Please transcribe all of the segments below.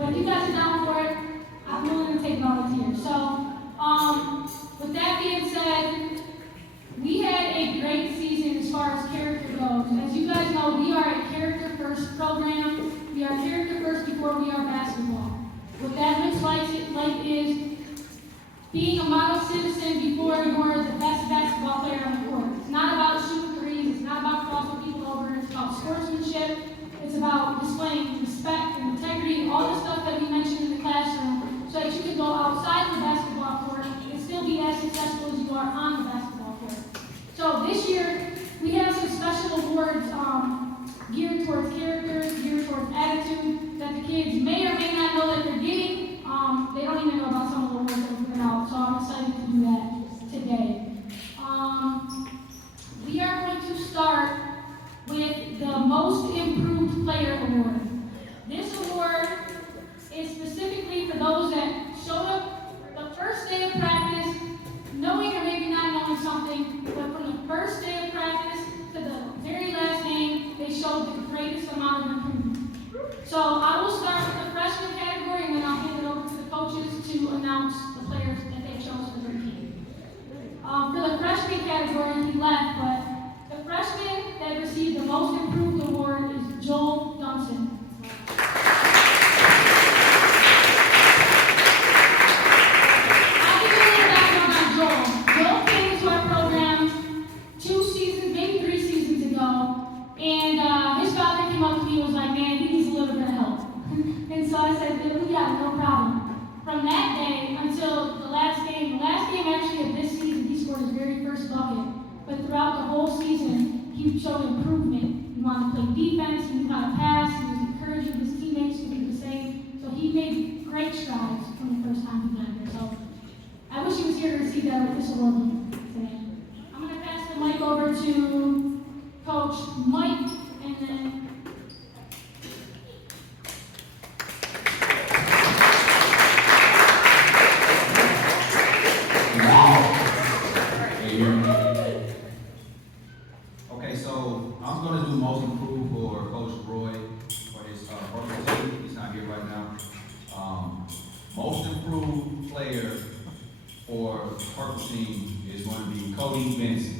But if you guys are down for it, I'm willing to take it before we are basketball. What that looks like is being a model citizen before you're the best basketball player on the court. It's not about shooting threes, it's not about crossing people over, it's about sportsmanship, it's about displaying respect and integrity, all the stuff that we mentioned in the classroom, so that you can go outside the basketball court and still be as successful as you are on the basketball court. So this year, we have some special awards geared towards character, geared towards attitude, that the kids may or may not know that they're getting. They don't even know about some of the awards that we're giving out, so I'm excited to do that today. We are going to start with the Most Improved Player Award. This award is specifically for those that showed up the first day of practice, knowing or maybe not knowing something, but from the first day of practice to the very last game, they showed the greatest amount of improvement. So I will start with the freshman category, and then I'll hand it over to the coaches to announce the players that they chose for their team. For the freshman category, he left, but the freshman that received the Most Improved Award is Joel Dunson. I'll give you a little background on Joel. Joel came into our program 2 seasons, maybe 3 seasons ago, and his father came up to me and was like, man, he needs a little bit of help. And so I said, yeah, no problem. From that day until the last game actually of this season, he scored his very first bucket. But throughout the whole season, he showed improvement. He wanted to play defense, he knew how to pass, he was encouraging his teammates to do the same. So he made great strides from the first time he got here. So I wish he was here to receive this award today. I'm going to pass the mic over to Coach Mike, and then Okay, so I'm going to do Most Improved for Coach Roy for his purple team. He's not here right now. Most Improved Player for purple team is going to be Cody Benson.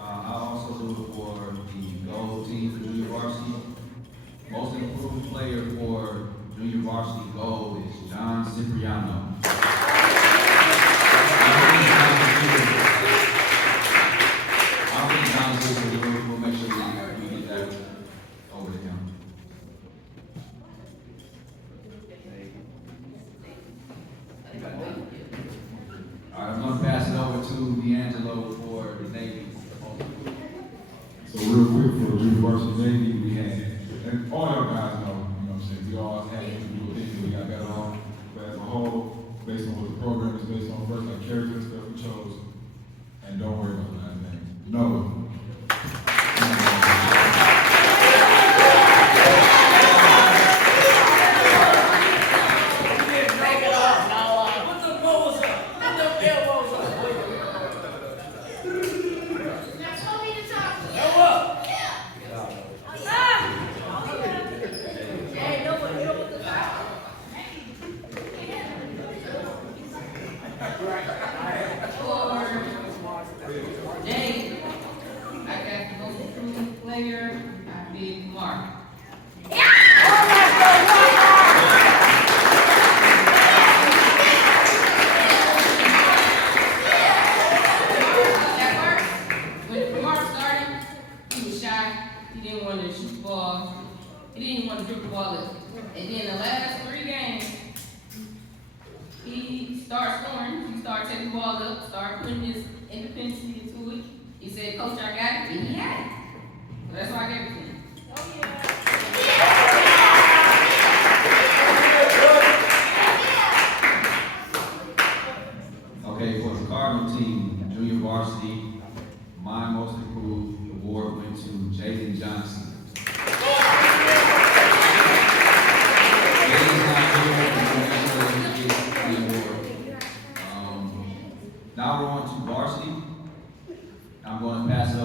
I'll also do it for the gold team for junior varsity. Most improved player for junior varsity gold is John Cipriano. I'll think John Cipriano. We'll make sure we get that over to him. All right, I'm going to pass it over to D'Angelo for the Navy. So real quick for the junior varsity Navy, we had, and all y'all guys know, you know what I'm saying, we all had individual things that we got better on, but as a whole, based on what the program is based on, first like character stuff we chose, and don't worry about the last name. Noah. Okay, for the Cardinal team, junior varsity, my most improved award went to Jaden Johnson. Jaden's not here, so he gets the award. Now we're on to varsity. I'm going to pass it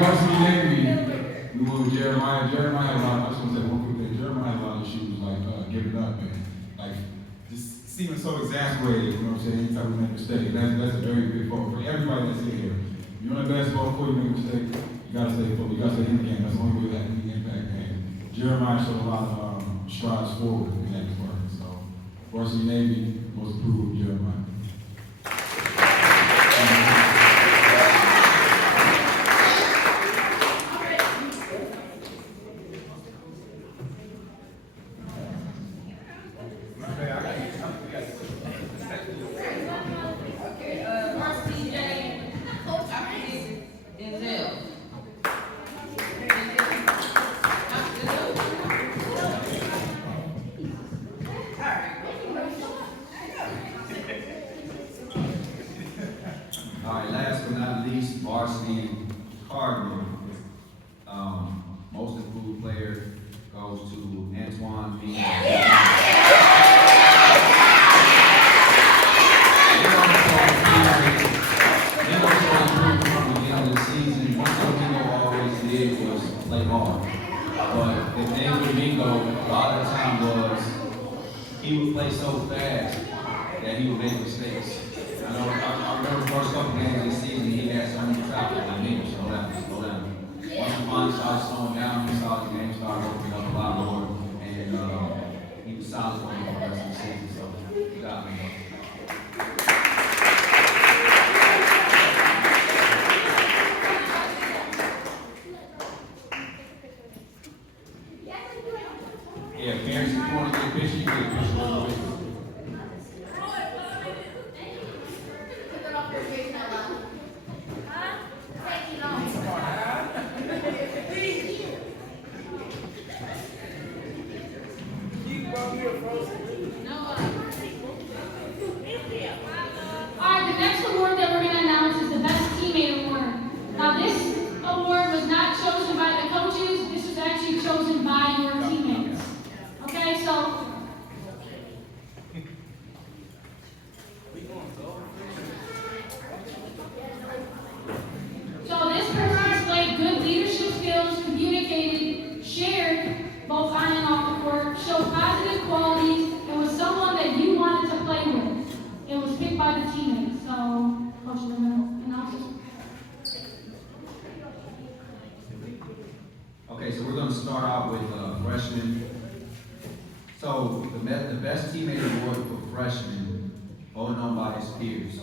varsity Navy, we went with Jeremiah. Jeremiah had a lot. I just want to say one quick thing. Jeremiah had a lot of issues like giving up and like just seeming so exasperated. You know what I'm saying? Anytime we make a mistake, that's a very big fault for everybody that's in here. You're on the basketball court, you make a mistake, you gotta stay focused. You gotta stay in the game. That's the only way that any impact. And Jeremiah showed a lot of strides forward in that department. So varsity Navy, most improved Jeremiah. All right, last but not least, varsity Cardinal. Most improved player goes to Antoine B. He also improved from the beginning of the season. One thing he always did was play hard. But the thing with Mingo, a lot of the time was he would play so fast that he would make mistakes. I remember the first couple games of the season, he had so many traps. I mean, slow down. Once he finally started slowing down, he saw the game started opening up a lot more, and he was solid for the rest of the season. So you got me. Yeah, parents, if you want to get a picture, you get a picture. Alright, the next award that we're going to announce is the Best Teammate Award. Now, this award was not chosen by the coaches, this was actually chosen by your teammates. Okay, so this person displayed good leadership skills, communicated, shared both on and off the court, showed positive qualities, and was someone that you wanted to play with. It was picked by the teammates. So, Coach, you're going to announce it. Okay, so we're going to start out with freshmen. So the best teammate award for freshmen, voted on by his peers.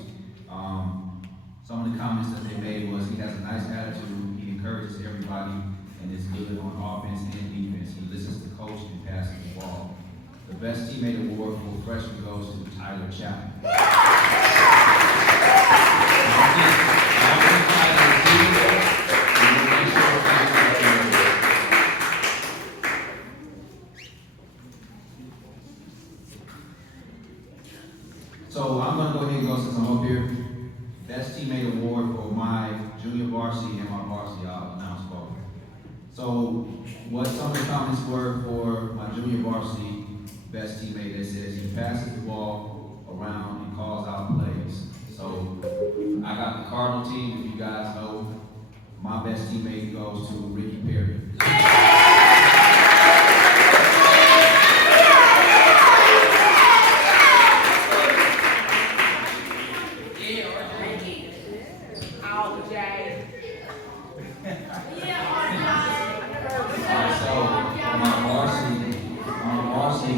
Some of the comments that they made was he has a nice attitude, he encourages everybody, and is good on offense and defense. He listens to coach and passes the ball. The best teammate award for freshmen goes to Tyler Chapman. So I'm going to go ahead and go since I'm up here. Best teammate award for my junior varsity and my varsity, I'll announce both. So what some of the comments were for my junior varsity best teammate that says he passes the ball around and calls out plays. So I got the Cardinal team, if you guys know, my best teammate goes to Ricky Perry.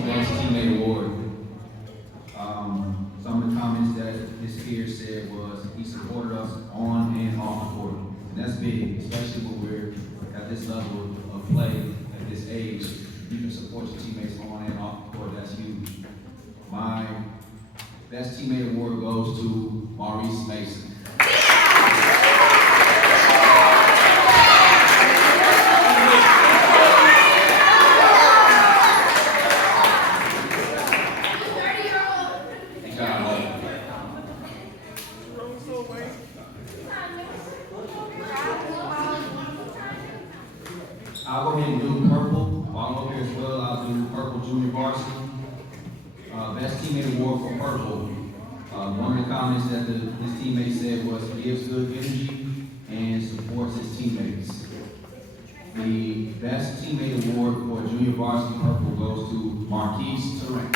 Best teammate award. Some of the comments that his peers said was he supported us on and off the court. And that's big, especially when we're at this level of play at this age. You can support your teammates on and off the court, that's huge. My best teammate award goes to Maurice Mason. I'll go ahead and do purple. While I'm up here as well, I'll do purple junior varsity. Best teammate award for purple. One of the comments that his teammate said was he gives good energy and supports his teammates. The Best Teammate Award for Junior Varsity Purple goes to Marquise Tarrant.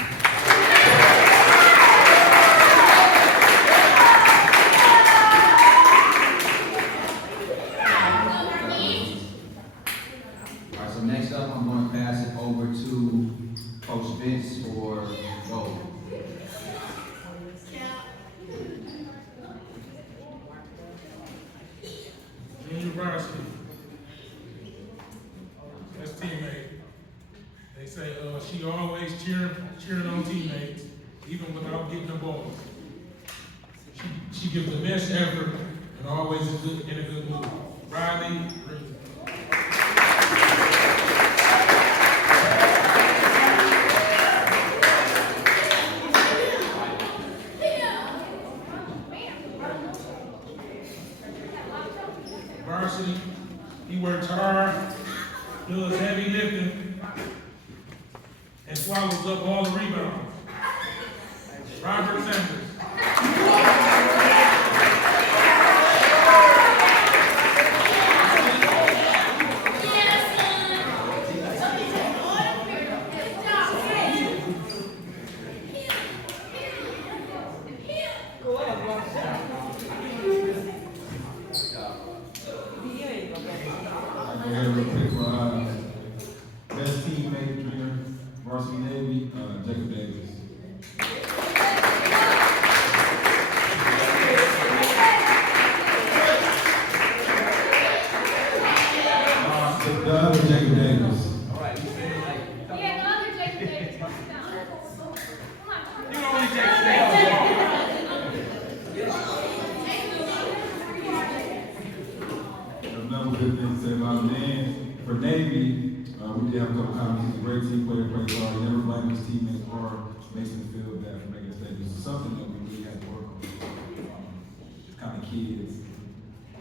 All right, so next up, I'm going to pass it over to Coach Vince for gold. University. Best teammate. They say she always cheering on teammates, even without getting the ball. She gives the best effort and always in a good mood. Riley Green. Varsity, he works hard, does heavy lifting, and swallows up all the rebounds. Robert Sanders. Go ahead real quick for Best Teammate, Junior Varsity Navy, Jacob Davis. The other Jacob Davis. Yeah, the other Jacob Davis. Come on. You only take Another good thing to say about men, for Navy, we did have a couple comments. He's a great team player, plays hard, he never blames his teammates or makes them feel bad for making mistakes. It's something that we really have to work on. Just kind of kids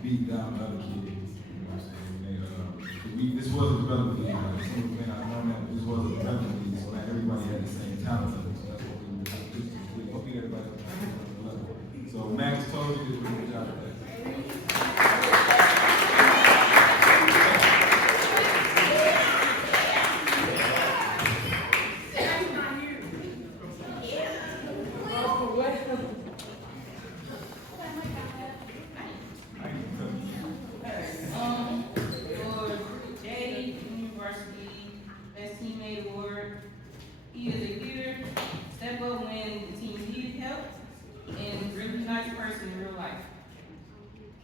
beat down other kids. You know what I'm saying? This was a development league. Some of the men I know that this was a development league, so not everybody had the same talent level. So that's what we were trying to do. We hope everybody on the level. So Max told you did a really good job of that. For Jay University Best Teammate Award, he is a leader, step up when the team needed help, and really nice person in real life.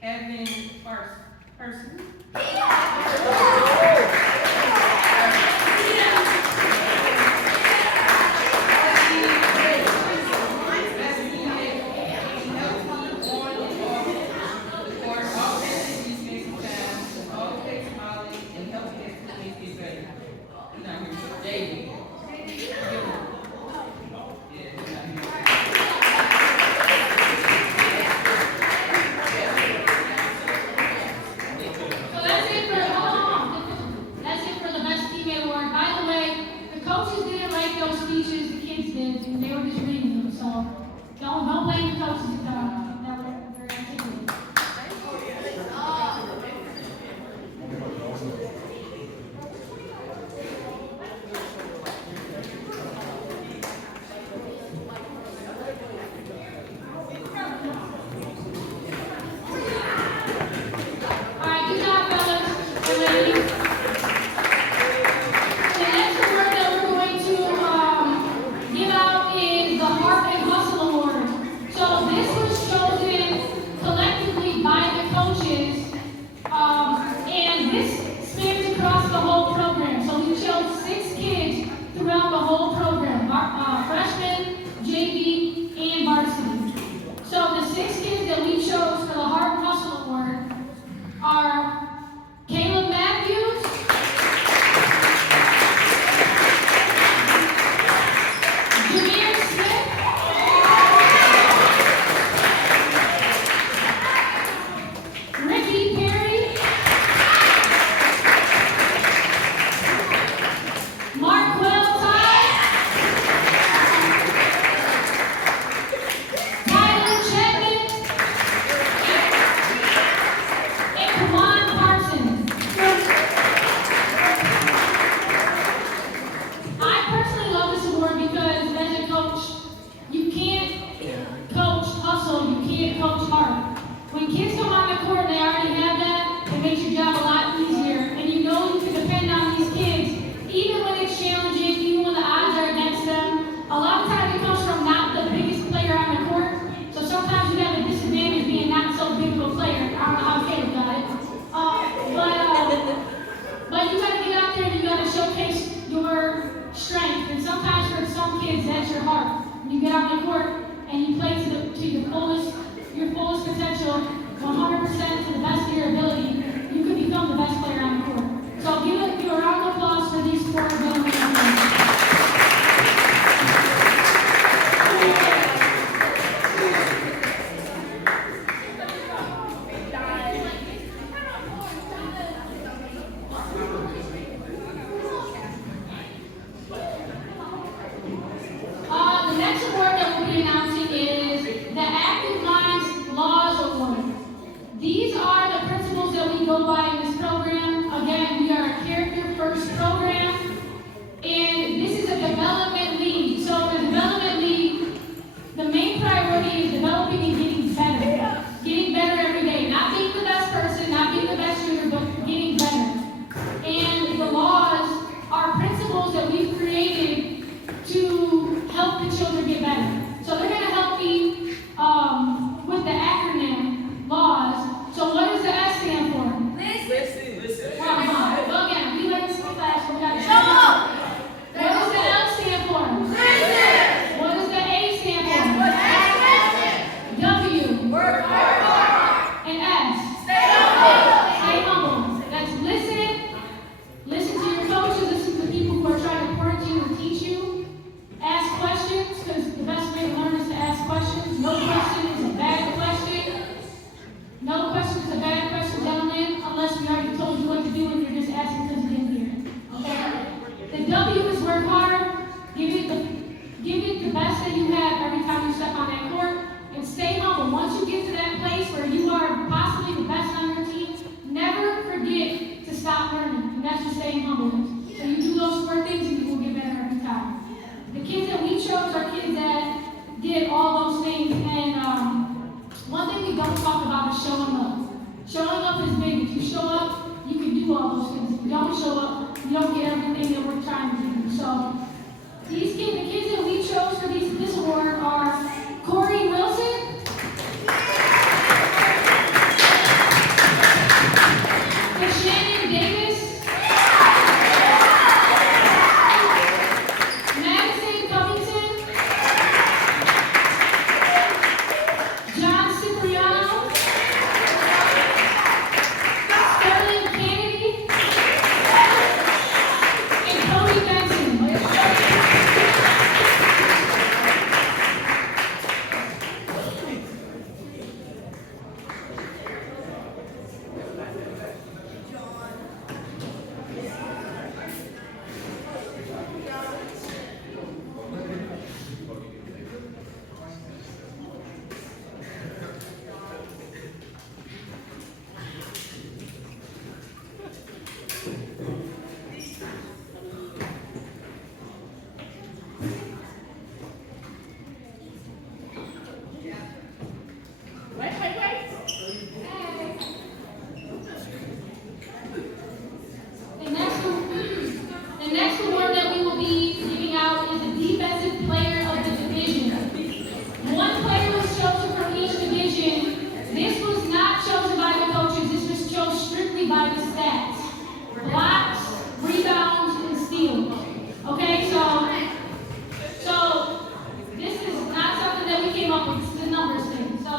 Kevin Person. So that's it for, hold on. some kids, that's your heart. When you get on the court and you play to your fullest potential, 100% to the best of your ability, you can become the best player on the court. So give a round of applause for these four gentlemen. The next award that we'll be announcing is the Active Minds Laws Award. These are the principles that we go by in this program. Again, we are a character-first program, and this is a development league. So the development league, the main priority is developing and getting better. Getting better every day. Not being the best person, not being the best shooter, but getting better. And the laws are principles that we've created to help the children get better. So they're going to help me with the acronym laws. So what does the S stand for? Listen. Well, again, we like this class, so we got to show up. What does the L stand for? Listen. What does the A stand for? W. Work hard. And S? Stay humble. That's listen. Listen to your coaches. Listen to the people who are trying to point you and teach you. Ask questions, because the best way to learn is to ask questions. No question is a bad question. No question is a bad question, gentlemen, unless we already told you what to do and you're just asking because you didn't hear it. Okay? The W is work hard. Give it the best that you have every time you step on that court, and stay humble. Once you get to that place where you are possibly the best on your team, never forget to stop learning. And that's just staying humble. So you do those four things and you will get better every time. The kids that we chose are kids that did all those things, and one thing we don't talk about is showing up. Showing up is big. If you show up, you can do all those things. If you don't show up, you don't get everything that we're trying to do. So the kids that we chose for this award are Corey Wilson, Shannon Davis, Madison Covington, John Cipriano, Sterling Kennedy, and Cody Benson. The next award that we will be giving out is the Defensive Player of the Division. One player was chosen from each division. This was not chosen by the coaches. This was chosen strictly by the stats. Blocks, rebounds, and steals. Okay, so this is not something that we came up with. This is a numbers thing. So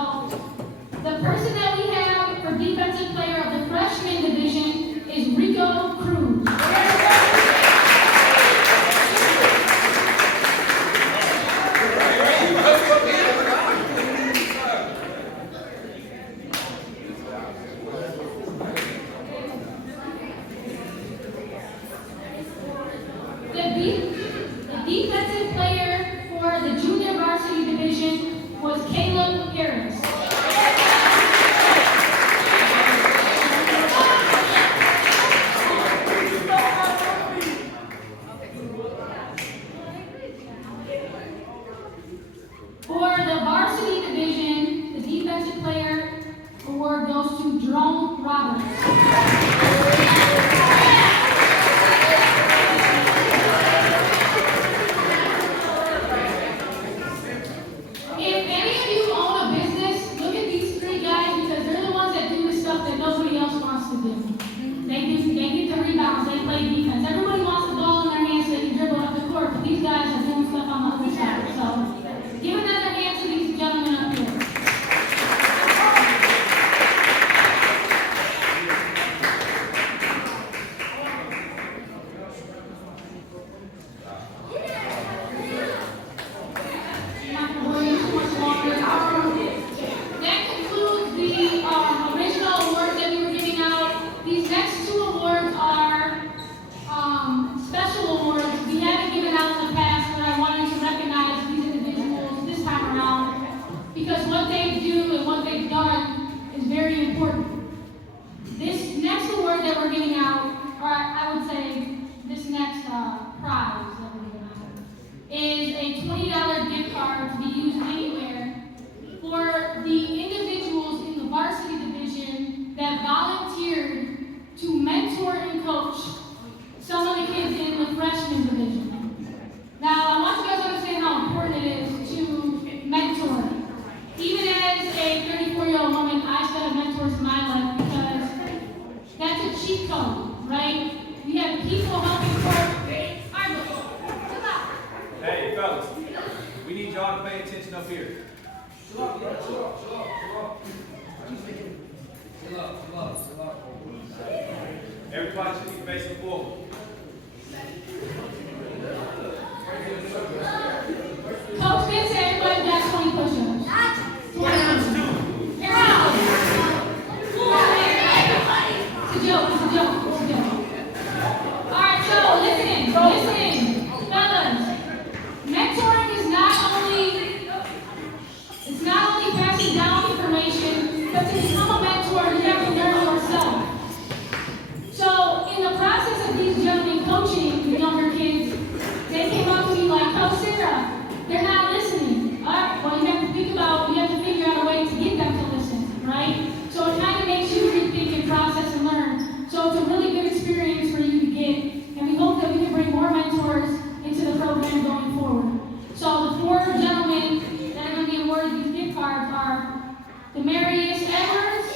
the person that we have for Defensive Player of the Freshman Division is Rico Cruz. The defensive player for the junior varsity division was Caleb Harris. For the varsity division, the defensive player award goes to Jerome Roberts. If any of you own a business, look at these three guys because they're the ones that do the stuff that nobody else wants to do. They get the rebounds, they play defense. Everybody wants the ball in their hands so they can dribble up the court, but these guys are doing stuff on the important. This next award that we're giving out, or I would say this next prize that we're giving out, is a $20 gift card to be used anywhere for the individuals in the varsity division that volunteered to mentor and coach some of the kids in the freshman division. Now, I want you guys to understand how important it is to mentor. Even as a 34-year-old woman, I still have mentors in my life because that's a cheat code, right? We have people helping coach. Hey, fellas, we need y'all to pay attention up here. Chill out. Everybody should be facing forward. Coach did say everybody got 20 push-ups. 20. Everybody. It's a joke. All right, so listen, fellas. Mentoring is not only passing down information, but to become a mentor, you have to learn yourself. So in the process of these gentlemen coaching the younger kids, they came up to me like, Coach Sarah, they're not listening. All right, well, you have to figure out a way to get them to listen, right? So it kind of makes you rethink and process and learn. So it's a really good experience for you to get, and we hope that we can bring more mentors into the program going forward. So the 4 gentlemen that are going to be awarded these gift cards are Demarius Edwards,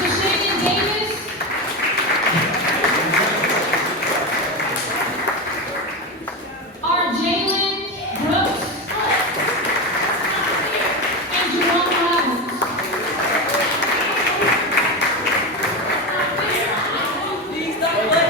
Deshaun Davis, Jalen Brooks, and Jerome Roberts. Please don't play.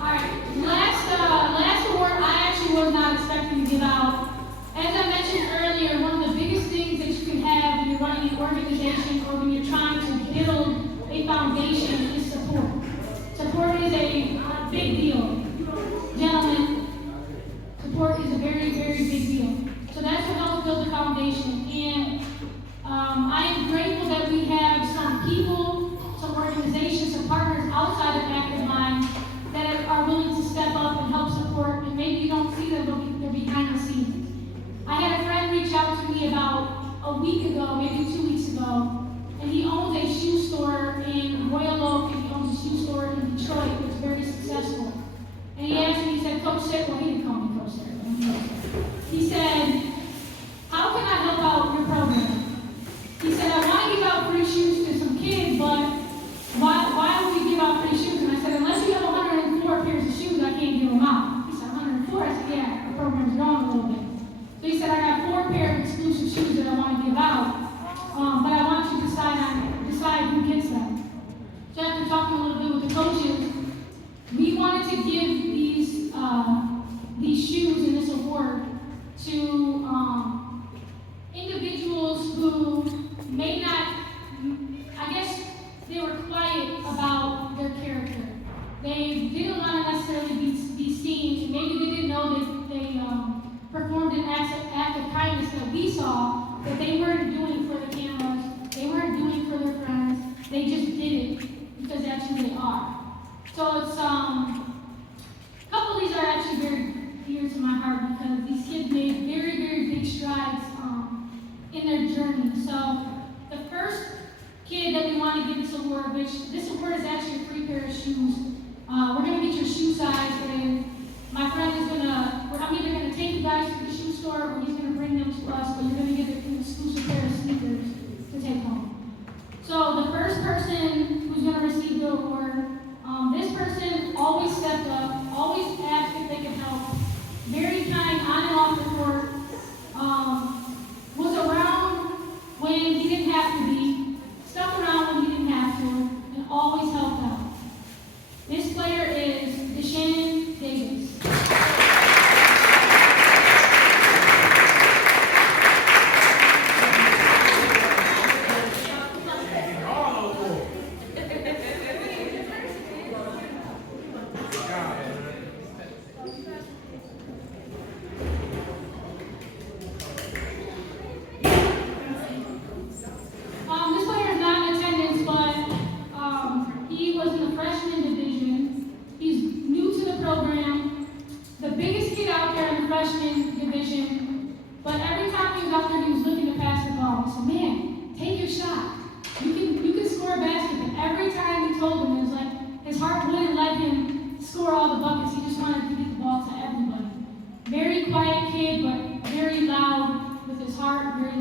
Alright, last award I actually was not expecting to give out. As I mentioned earlier, one of the biggest things that you can have when you're running an organization or when you're trying to build a foundation is support. Support is a big deal. Gentlemen, support is a very, very big deal. So that's what helps build the foundation. And I am grateful that we have some people, some organizations, some partners outside of Active Mind that are willing to step up and help support, and maybe you don't see them, but they're behind the scenes. I had a friend reach out to me about a week ago, maybe 2 weeks ago, and he owns a shoe store in Royal Oak, and he owns a shoe store in Detroit that's very successful. And he asked me, he said, Coach Sarah, well, he didn't call me Coach Sarah. He said, how can I help out your program? He said, I want to give out free shoes to some kids, but why would we give out free shoes? And I said, unless you have 104 pairs of shoes, I can't give them out. He said, 104? I said, yeah, the program's growing a little bit. So he said, I got 4 pair of exclusive shoes that I want to give out, but I want you to decide who gets them. So after talking a little bit with the coaches, we wanted to give these shoes and this award to individuals who may not, I guess they were quiet about their character. They didn't want to necessarily be seen. Maybe they didn't know that they performed an act of kindness that we saw that they weren't doing for the cameras, they weren't doing for their friends, they just did it because that's who they are. So it's, a couple of these are actually very dear to my heart because these kids made very, very big strides in their journey. So the first kid that we want to give this award, which this award is actually a free pair of shoes. We're going to get your shoe size, and my friend is going to, I'm either going to take you guys to the shoe store or he's going to bring them to us, but you're going to get an exclusive pair of sneakers to take home. So the first person who's going to receive the award, this person always stepped up, always asked if they could help, very kind on and off the court.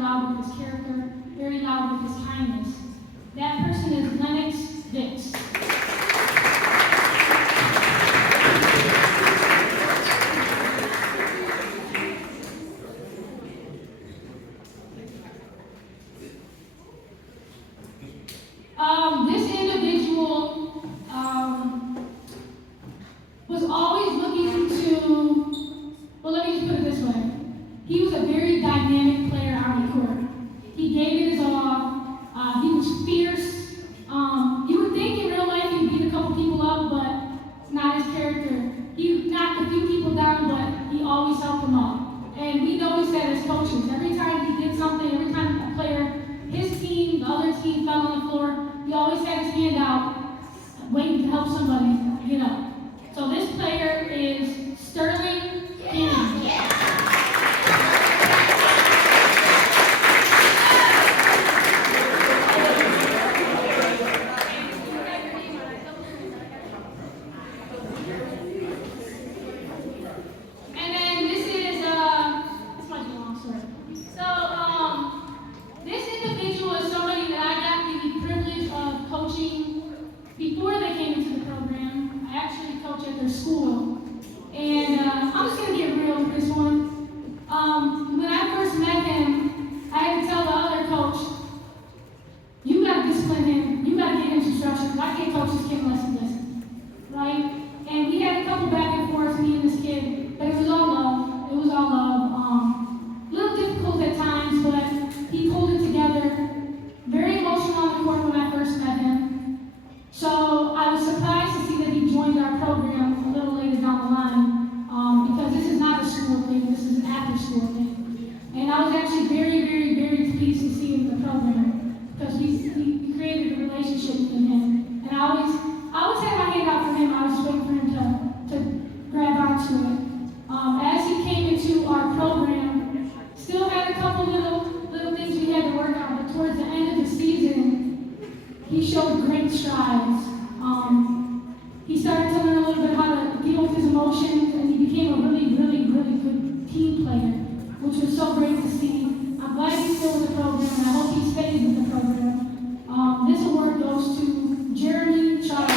loud with his character, very loud with his kindness. That person is Lennox Vicks. This individual was always looking to, well, let me just put it this way. He was a very dynamic player on the court. He gave it his all. He was fierce. You would think in real life he'd beat a couple people up, but it's not his character. He knocked a few people down, but he always helped them up. And we noticed that as coaches. Every time he did something, every time a player, his team, the other team fell on the floor, he always had his hand out, waiting to help somebody get up. So this player is Sterling King. And then this is, this might be a long story. So, this individual is somebody that I got the privilege of coaching before they came into the program. I actually coach at their school. And I'm just going to get real with this one. When I first met him, I had to tell the other coach, you got to discipline him. You got to get him some structure. I can't coach this kid unless he listens. Right? And we had a couple back and forth, me and this kid, but it was all love. It was all love. A little difficult at times, but he pulled it together. Very emotional on the court when I first met him. So I was surprised to see that he joined our program a little later down the line, because this is not a school thing, this is an after-school thing. And I was actually very, very, very pleased to see him in the program, because we created a relationship with him. And I always had my hand out for him. I was just waiting for him to grab onto it. As he came into our program, still had a couple little things we had to work on, but towards the end of the season, he showed great strides. He started to learn a little bit how to deal with his emotions, and he became a really, really, really good team player, which was so great to see. I'm glad he's still with the program, and I hope he stays with the program. This award goes to Jeremy Charles.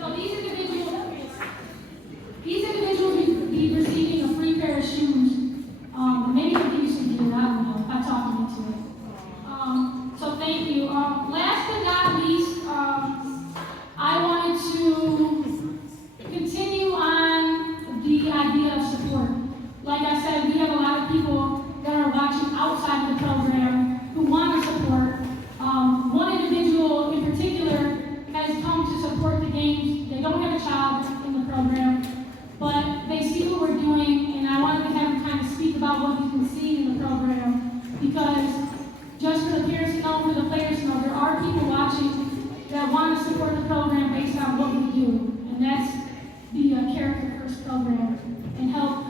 So these individuals will be receiving a free pair of shoes. Maybe they'll give you some gear, I don't know, if I talk them into it. So thank you. Last but not least, I wanted to continue on the idea of support. Like I said, we have a lot of people that are watching outside the program who want to support. One individual in particular has come to support the games. They don't have a child in the program, but they see what we're doing, and I wanted to have him kind of speak about what he's been seeing in the program, because just for the parents to know, for the players to know, there are people watching that want to support the program based on what we do, and that's be a character-first program and help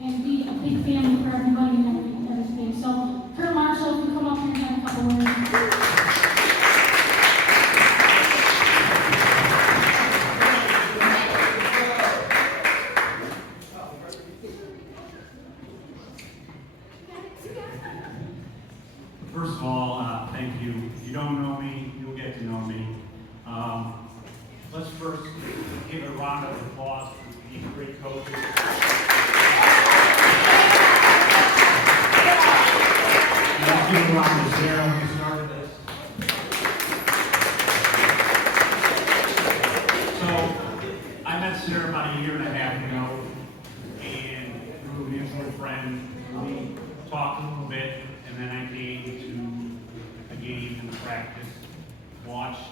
and be a big family for everybody and everything. So, Kurt Marshall, if you come up here and have a couple words. First of all, thank you. If you don't know me, you'll get to know me. Let's first give a round of applause for these great coaches. Let's give a round to Sarah who started this. So, I met Sarah about a year and a half ago, and through a mutual friend, we talked a little bit. And then I came to a game and practice, watched,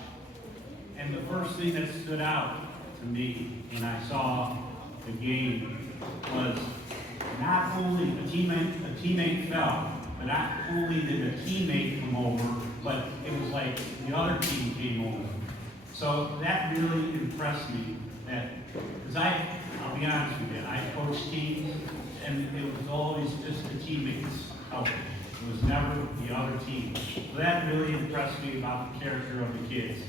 and the first thing that stood out to me when I saw the game was not only a teammate fell, but not only did a teammate come over, but it was like the other team came over. So that really impressed me. That because I'll be honest with you, I coach teams and it was always just the teammates helping. It was never the other team. So that really impressed me about the character of the kids.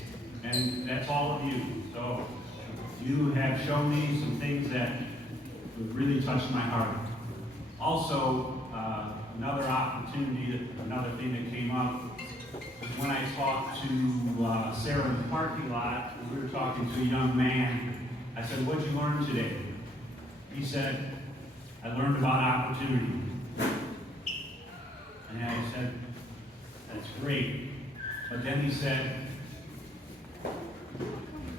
And that's all of you. So you have shown me some things that would really touch my heart. Also, another opportunity, another thing that came up was when I talked to Sarah in the parking lot, and we were talking to a young man. I said, "What'd you learn today?" He said, "I learned about opportunity." And I said, "That's great." But then he said,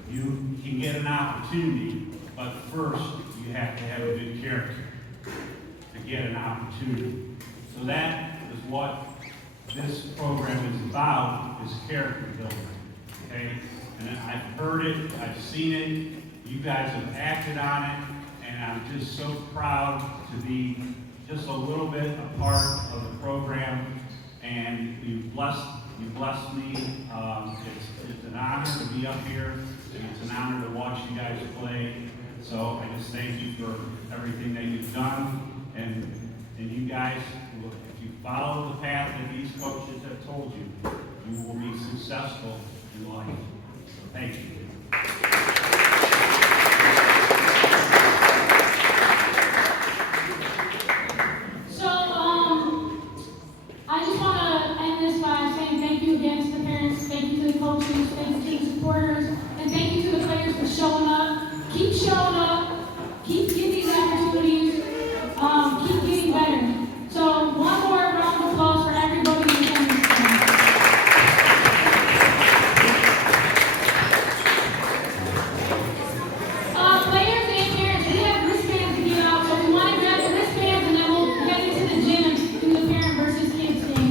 "You can get an opportunity, but first you have to have a good character to get an opportunity." So that is what this program is about, is character building, okay? And I've heard it, I've seen it, you guys have acted on it, and I'm just so proud to be just a little bit a part of the program, and you've blessed me. It's an honor to be up here, and it's an honor to watch you guys play. So I just thank you for everything that you've done, and you guys, if you follow the path that these coaches have told you, you will be successful in life. So thank you. So, I just want to end this by saying thank you again to the parents, thank you to the coaches, thank you to the supporters, and thank you to the players for showing up. Keep showing up, keep getting these opportunities, keep getting better. So, one more round of applause for everybody who's done this thing. Players and parents, we have wristbands to give out, so we want to grab the wristbands and then we'll head into the gym and do the parent versus kids thing.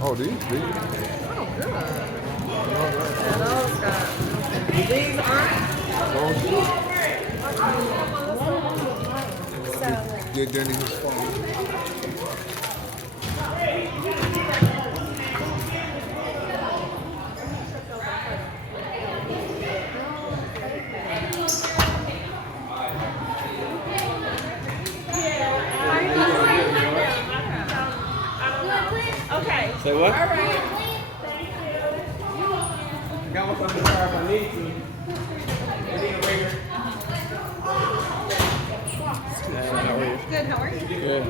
Oh, these? These aren't. Good during his phone. Okay. Say what? All right. I got one from the car if I need to. I need a bigger. How are you? Good. How are you? Good.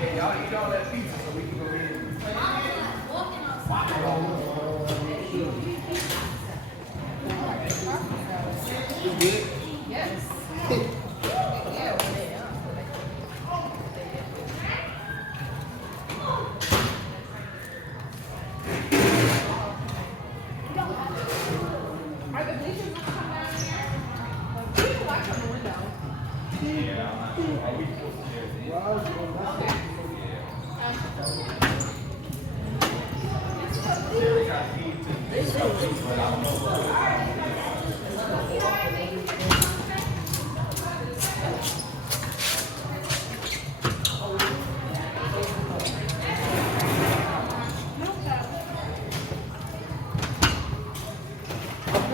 Yeah, y'all eat all that pizza so we can go in. Good. But I don't know.